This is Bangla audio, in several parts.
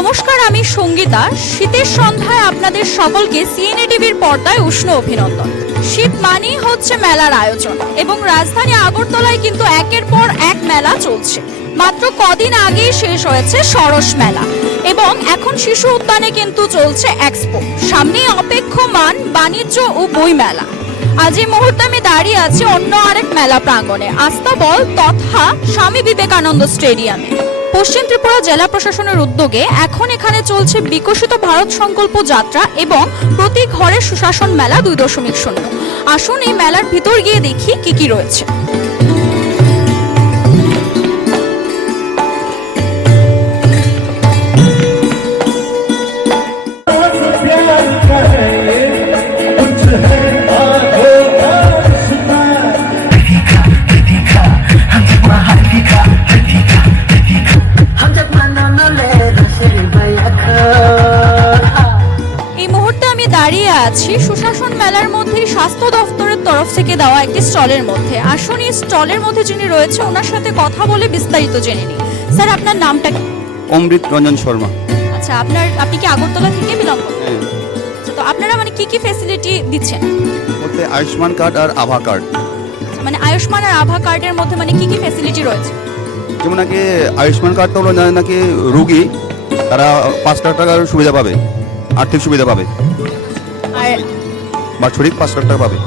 নমস্কার, আমি সঙ্গীতা। শীতের সন্ধ্যায় আপনাদের সকলকে সিএনএ টিভির পর্দায় উষ্ণ অভিনন্দন। শীত মানেই হচ্ছে মেলার আয়োজন এবং রাজধানী আগরতলায় কিন্তু একের পর এক মেলা চলছে। মাত্র কদিন আগেই শেষ হয়েছে সরস মেলা এবং এখন শিশু উদ্যানে কিন্তু চলছে এক্সপো। সামনেই অপেক্ষমান বাণিজ্য ও বই মেলা। আজ এই মুহূর্তে আমি দাঁড়িয়ে আছি অন্য আরেক মেলা প্রাঙ্গণে, আস্তাবল তথা স্বামী বিবেকানন্দ স্টেডিয়ামে। পশ্চিম ত্রিপুরা জেলা প্রশাসনের উদ্যোগে এখন এখানে চলছে বিকশিত ভারত সংকল্প যাত্রা এবং প্রতি ঘরে সুশাসন মেলা 2.0। আসুন এই মেলার ভিতর গিয়ে দেখি কি কি রয়েছে। দাঁড়িয়ে আছি সুশাসন মেলার মধ্যে স্বাস্থ্য দপ্তরের তরফ থেকে দেওয়া একটি স্টলের মধ্যে। আসুন এই স্টলের মধ্যে যিনি রয়েছে ওনার সাথে কথা বলে বিস্তারিত জেনে নিই। স্যার, আপনার নামটা কি? অমৃত রঞ্জন শর্মা। আচ্ছা, আপনি কি আগরতলা থেকে বিলং করেন? আচ্ছা, তো আপনারা মানে কি কি ফ্যাসিলিটি দিচ্ছেন? বলতে আয়ুষ্মান কার্ড আর আভা কার্ড। মানে আয়ুষ্মান আর আভা কার্ডের মধ্যে মানে কি কি ফ্যাসিলিটি রয়েছে? যেমন নাকি আয়ুষ্মান কার্ড তো হলো নাকি রোগী তারা 5 লাখ টাকার সুবিধা পাবে, আর্থিক সুবিধা পাবে, আর বাৎসরিক 5 লাখ টাকা পাবে।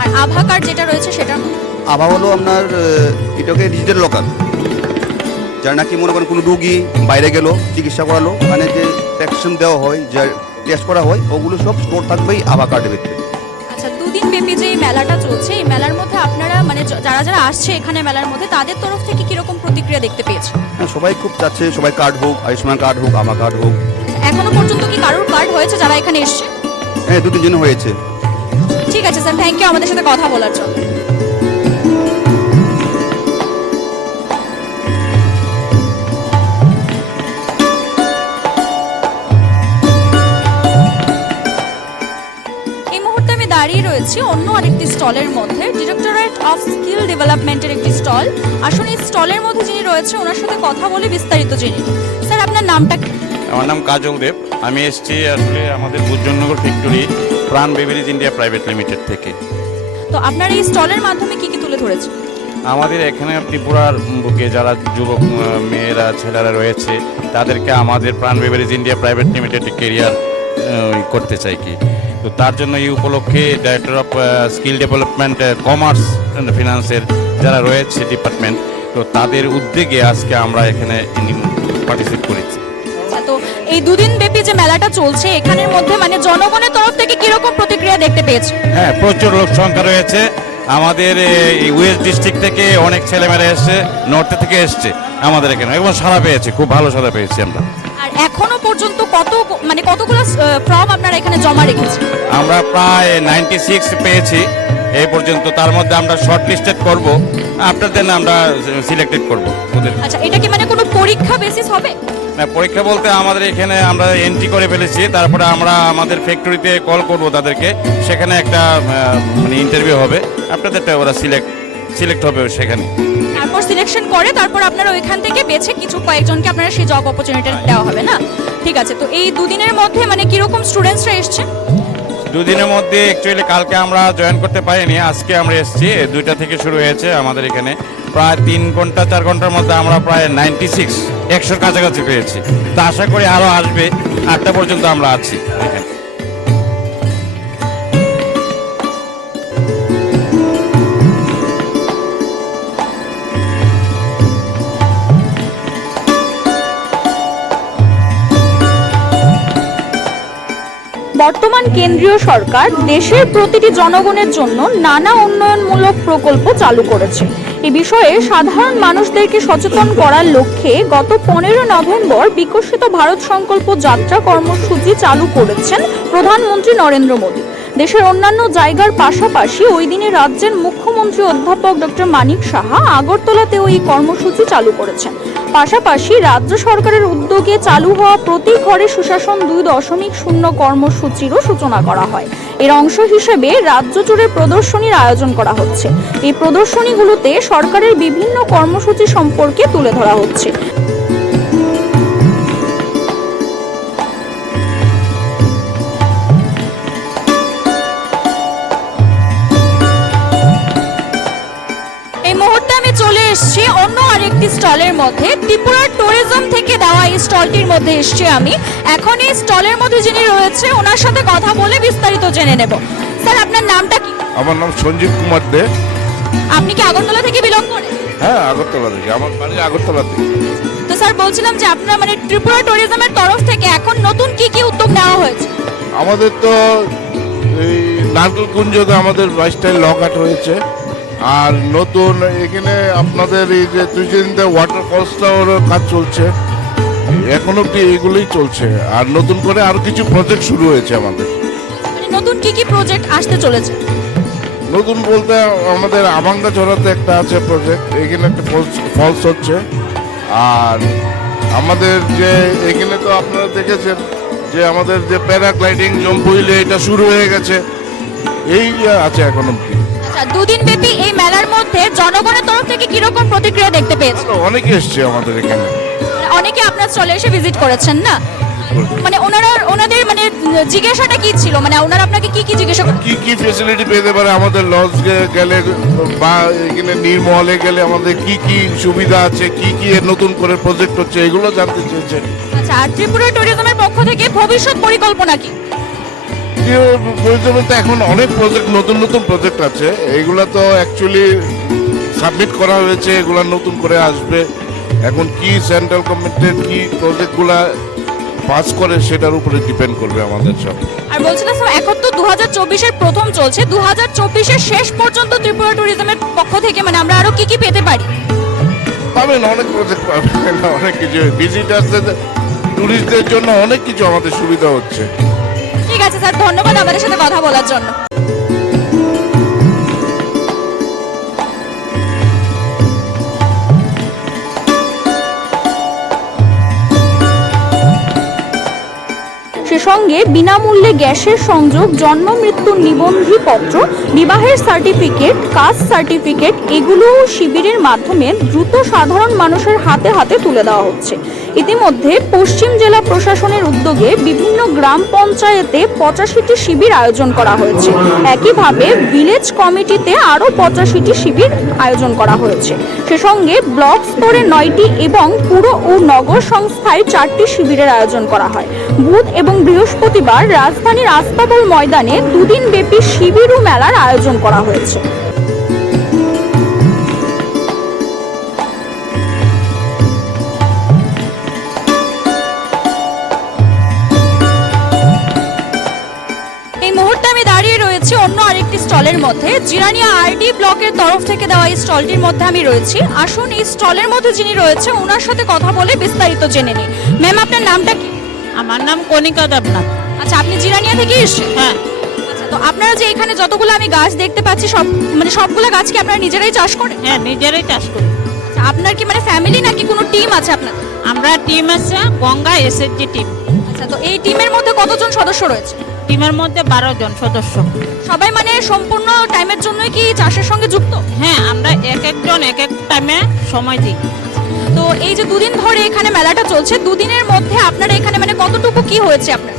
আর আভা কার্ড যেটা রয়েছে সেটা? আভা হলো আপনার এটাকে ডিজিটাল লকার, যার নাকি মনে করেন কোনো রোগী বাইরে গেল চিকিৎসা করালো, মানে যে প্রেসক্রিপশন দেওয়া হয়, যে টেস্ট করা হয়, ওগুলো সব স্টোর থাকবেই আভা কার্ডের ভিতরে। আচ্ছা, 2 দিন ব্যাপী যে এই মেলাটা চলছে, এই মেলার মধ্যে আপনারা মানে যারা যারা আসছে এখানে মেলার মধ্যে তাদের তরফ থেকে কিরকম প্রতিক্রিয়া দেখতে পেয়েছেন? হ্যাঁ, সবাই খুব চাচ্ছে সবাই কার্ড হোক, আয়ুষ্মান কার্ড হোক, আভা কার্ড হোক। এখনো পর্যন্ত কি কারোর কার্ড হয়েছে যারা এখানে এসছে? হ্যাঁ, 2-3 জন হয়েছে। ঠিক আছে স্যার, থ্যাংক ইউ আমাদের সাথে কথা বলার জন্য। এই মুহূর্তে আমি দাঁড়িয়ে রয়েছি অন্য আরেকটি স্টলের মধ্যে, ডিরেক্টরেট অফ স্কিল ডেভেলপমেন্টের একটি স্টল। আসুন এই স্টলের মধ্যে যিনি রয়েছে ওনার সাথে কথা বলে বিস্তারিত জেনে নিই। স্যার, আপনার নামটা কি? আমার নাম কাজল দেব। আমি এসেছি আসলে আমাদের বুদ্ধনগর ফ্যাক্টরি প্রাণ বেভারেজ ইন্ডিয়া প্রাইভেট লিমিটেড থেকে। তো আপনার এই স্টলের মাধ্যমে কি কি তুলে ধরেছে? আমাদের এখানে ত্রিপুরার বুকে যারা যুবক মেয়েরা ছেলেরা রয়েছে তাদেরকে আমাদের Pran beverage India private limited career করতে চাই কি, তো তার জন্য এই উপলক্ষে director of skill development commerce and ফিনান্সের যারা রয়েছে ডিপার্টমেন্ট, তো তাদের উদ্যোগে আজকে আমরা এখানে পার্টিসিপেট করেছি। তো এই 2 দিন ব্যাপী যে মেলাটা চলছে এখানের মধ্যে মানে জনগণের তরফ থেকে কিরকম প্রতিক্রিয়া দেখতে পেয়েছে? হ্যাঁ, প্রচুর লোক সংখ্যা রয়েছে। আমাদের এই ওয়েস্ট ডিস্ট্রিক্ট থেকে অনেক ছেলেমেয়েরা এসছে, নর্থ থেকে এসছে আমাদের এখানে, এবং সাড়া পেয়েছে, খুব ভালো সাড়া পেয়েছি আমরা। আর এখনো পর্যন্ত কতগুলো ফর্ম আপনারা এখানে জমা রেখেছেন? আমরা প্রায় 96 পেয়েছি এই পর্যন্ত। তার মধ্যে আমরা শর্ট লিস্টেড করবো, আফটার দেন আমরা সিলেক্টেড করবো ওদের। আচ্ছা, এটা কি মানে কোনো পরীক্ষা বেসিস হবে? না, পরীক্ষা বলতে আমাদের এখানে আমরা এন্ট্রি করে ফেলেছি, তারপরে আমরা আমাদের ফ্যাক্টরিতে কল করব তাদেরকে, সেখানে একটা মানে ইন্টারভিউ হবে, আপনাদের ওরা সিলেক্ট হবে সেখানে। তারপর সিলেকশন করে তারপর আপনারা ওইখান থেকে বেছে কয়েকজনকে আপনারা সেই জব অপরচুনিটি দেওয়া হবে না? ঠিক আছে, তো এই 2 দিনের মধ্যে মানে কিরকম স্টুডেন্টসরা এসছে? 2 দিনের মধ্যে অ্যাকচুয়ালি কালকে আমরা জয়েন করতে পারিনি, আজকে আমরা এসেছি। 2টা থেকে শুরু হয়েছে আমাদের এখানে, প্রায় 3 ঘন্টা 4 ঘন্টার মধ্যে আমরা প্রায় 100-র কাছাকাছি পেয়েছি। তো আশা করি আরও আসবে, 8টা পর্যন্ত আমরা আছি এখানে। বর্তমান কেন্দ্রীয় সরকার দেশের প্রতিটি জনগণের জন্য নানা উন্নয়নমূলক প্রকল্প চালু করেছে। এ বিষয়ে সাধারণ মানুষদেরকে সচেতন করার লক্ষ্যে গত 15 নভেম্বর বিকশিত ভারত সংকল্প যাত্রা কর্মসূচি চালু করেছেন প্রধানমন্ত্রী নরেন্দ্র মোদী। দেশের অন্যান্য জায়গার পাশাপাশি ওই দিনে রাজ্যের মুখ্যমন্ত্রী অধ্যাপক ডক্টর মানিক সাহা আগরতলাতেও এই কর্মসূচি চালু করেছেন। পাশাপাশি রাজ্য সরকারের উদ্যোগে চালু হওয়া প্রতি ঘরে সুশাসন 2.0 কর্মসূচিরও সূচনা করা হয়। এর অংশ হিসেবে রাজ্য জুড়ে প্রদর্শনীর আয়োজন করা হচ্ছে। এই প্রদর্শনীগুলোতে সরকারের বিভিন্ন কর্মসূচি সম্পর্কে তুলে ধরা হচ্ছে। আরেকটি স্টলের মধ্যে ত্রিপুরার ট্যুরিজম থেকে দেওয়া এই স্টলটির মধ্যে এসেছি আমি। এখন এই স্টলের মধ্যে যিনি রয়েছে ওনার সাথে কথা বলে বিস্তারিত জেনে নেব। স্যার, আপনার নামটা কি? আমার নাম সঞ্জীব কুমার দে। আপনি কি আগরতলা থেকে বিলং করেন? হ্যাঁ, আগরতলা থেকে, আমার বাড়ি আগরতলা থেকে। তো স্যার, বলছিলাম যে আপনার মানে ত্রিপুরা ট্যুরিজমের তরফ থেকে এখন নতুন কি কি উদ্যোগ নেওয়া হয়েছে? আমাদের তো এই নারকেলকুঞ্জতে আমাদের 22টায় লক আট হয়েছে, আর নতুন এখানে আপনাদের এই যে তুইচিন্তা ওয়াটারফলসটার কাজ চলছে, এখন অব্দি এইগুলোই চলছে। আর নতুন করে আরো কিছু প্রজেক্ট শুরু হয়েছে আমাদের। মানে নতুন কি কি প্রজেক্ট আসতে চলেছে? নতুন বলতে আমাদের আবাঙ্গা চড়াতে একটা আছে প্রজেক্ট, এখানে একটা ফলস হচ্ছে। আর আমাদের যে এখানে তো আপনারা দেখেছেন যে আমাদের যে প্যারাগ্লাইডিং জম্পুইলে এটা শুরু হয়ে গেছে, এই আছে এখন অব্দি। আচ্ছা, দুদিন ব্যাপী এই মেলার মধ্যে জনগণের তরফ থেকে কিরকম প্রতিক্রিয়া দেখতে পেয়েছেন? অনেকে এসছে আমাদের এখানে। অনেকে আপনার স্টলে এসে ভিজিট করেছেন না? মানে ওনাদের মানে জিজ্ঞাসাটা কি ছিল, মানে ওনারা আপনাকে কি কি জিজ্ঞাসা করেন? কি কি ফেসিলিটি পেতে পারে আমাদের লজ গেলে বা এখানে নির্মহলে গেলে আমাদের কি কি সুবিধা আছে, কি কি নতুন করে প্রজেক্ট হচ্ছে, এগুলো জানতে চেয়েছে। আচ্ছা, আর ত্রিপুরা ট্যুরিজমের পক্ষ থেকে ভবিষ্যৎ পরিকল্পনা কি? তো এখন অনেক প্রজেক্ট, নতুন নতুন প্রজেক্ট আছে, এগুলো তো অ্যাকচুয়ালি সাবমিট করা হয়েছে, এগুলো নতুন করে আসবে। এখন কি সেন্ট্রাল গভর্নমেন্টের কি প্রজেক্টগুলা পাস করে সেটার উপরে ডিপেন্ড করবে আমাদের সব। আর বলছিলাম স্যার, এখন তো 2024-এর প্রথম চলছে, 2024-এর শেষ পর্যন্ত ত্রিপুরা ট্যুরিজমের পক্ষ থেকে মানে আমরা আরো কি কি পেতে পারি? পাবেন, অনেক প্রজেক্ট পাবেন, অনেক কিছু। ভিজিটার্সদের, ট্যুরিস্টদের জন্য অনেক কিছু আমাদের সুবিধা হচ্ছে। ঠিক আছে স্যার, ধন্যবাদ আমাদের সাথে কথা বলার জন্য। সে সঙ্গে বিনামূল্যে গ্যাসের সংযোগ, জন্ম মৃত্যুর নিবন্ধী পত্র, বিবাহের সার্টিফিকেট, কাস্ট সার্টিফিকেট এগুলো শিবিরের মাধ্যমে দ্রুত সাধারণ মানুষের হাতে হাতে তুলে দেওয়া হচ্ছে। ইতিমধ্যে পশ্চিম জেলা প্রশাসনের উদ্যোগে বিভিন্ন গ্রাম পঞ্চায়েতে 85টি শিবির আয়োজন করা হয়েছে। একইভাবে ভিলেজ কমিটিতে আরও 85টি শিবির আয়োজন করা হয়েছে। সে সঙ্গে ব্লক স্তরে 9টি এবং পুর ও নগর সংস্থায় 4টি শিবিরের আয়োজন করা হয়। বুধ এবং বৃহস্পতিবার রাজধানীর আস্তাবল ময়দানে দুদিন ব্যাপী শিবির ও মেলার আয়োজন করা হয়েছে। এই মুহূর্তে আমি দাঁড়িয়ে রয়েছি অন্য আরেকটি স্টলের মধ্যে। জিরানিয়া আরডি ব্লকের তরফ থেকে দেওয়া এই স্টলটির মধ্যে আমি রয়েছি। আসুন এই স্টলের মধ্যে যিনি রয়েছে ওনার সাথে কথা বলে বিস্তারিত জেনে নিই। ম্যাম, আপনার নামটা কি? আমার নাম কণিকা দেবনাথ। আচ্ছা, আপনি জিরানিয়া থেকে এসেছেন? হ্যাঁ। আচ্ছা, তো আপনারা যে এখানে যতগুলো আমি গাছ দেখতে পাচ্ছি সব মানে সবগুলো গাছ কি আপনারা নিজেরাই চাষ করেন? হ্যাঁ, নিজেরাই চাষ করি। আচ্ছা, আপনার কি মানে ফ্যামিলি নাকি কোনো টিম আছে আপনার? আমরা টিম আছে, গঙ্গা এসএসজি টিম। আচ্ছা, তো এই টিমের মধ্যে কতজন সদস্য রয়েছে? টিমের মধ্যে 12 জন সদস্য। সবাই মানে সম্পূর্ণ টাইমের জন্যই কি চাষের সঙ্গে যুক্ত? হ্যাঁ, আমরা এক একজন এক এক টাইমে সময় দিই। তো এই যে দুদিন ধরে এখানে মেলাটা চলছে, দুদিনের মধ্যে আপনারা এখানে মানে কতটুকু কি হয়েছে আপনার?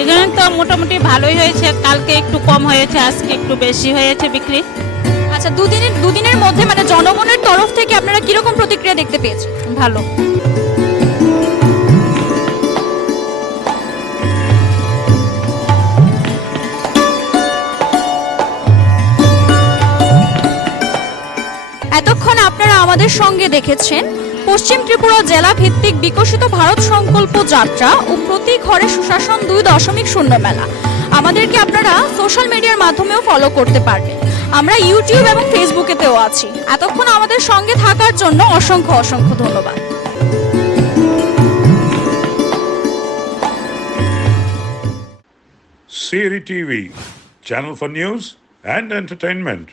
এখানে তো মোটামুটি ভালোই হয়েছে, কালকে একটু কম হয়েছে, আজকে একটু বেশি হয়েছে বিক্রি। আচ্ছা, দুদিনের মধ্যে মানে জনগণের তরফ থেকে আপনারা কিরকম প্রতিক্রিয়া দেখতে পেয়েছেন? ভালো। এতক্ষণ আপনারা আমাদের সঙ্গে দেখেছেন পশ্চিম ত্রিপুরা জেলা ভিত্তিক বিকশিত ভারত সংকল্প যাত্রা ও প্রতি ঘরে সুশাসন 2.0 মেলা। আমাদেরকে আপনারা সোশ্যাল মিডিয়ার মাধ্যমেও ফলো করতে পারবেন। আমরা ইউটিউব এবং ফেসবুকেতেও আছি। এতক্ষণ আমাদের সঙ্গে থাকার জন্য অসংখ্য অসংখ্য ধন্যবাদ। Siri TV, channel for news and entertainment.